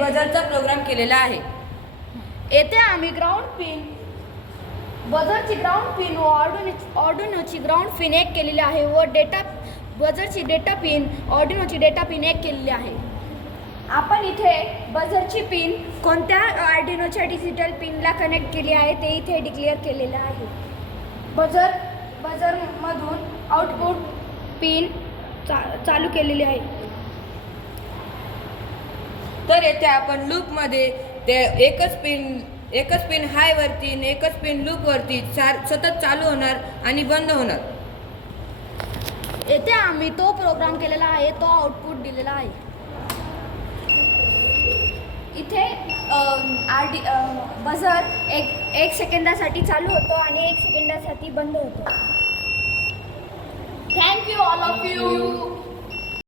बझरचा programme केलेला आहे। येथे आम्ही ग्राउंड पिन, बझरची ग्राउंड पिन व ऑर्डिनोची ग्राउंड पिन एक केलेली आहे व बझरची डेटा पिन, ऑर्डिनोची डेटा पिन एक केलेली आहे। आपण इथे बझरची पिन कोणत्या ऑर्डिनोच्या डिजिटल पिनला कनेक्ट केली आहे ते इथे डिक्लेअर केलेलं आहे। बझरमधून आउटपुट पिन चालू केलेली आहे। तर येथे आपण लूपमध्ये ते एकच पिन हाय वरती आणि एकच पिन लूप वरती सतत चालू होणार आणि बंद होणार। येथे आम्ही तो प्रोग्राम केलेला आहे, तो आउटपुट दिलेला आहे। इथे बझर एक सेकंदासाठी चालू होतो आणि 1 सेकंदासाठी बंद होतो। Thank you all of you.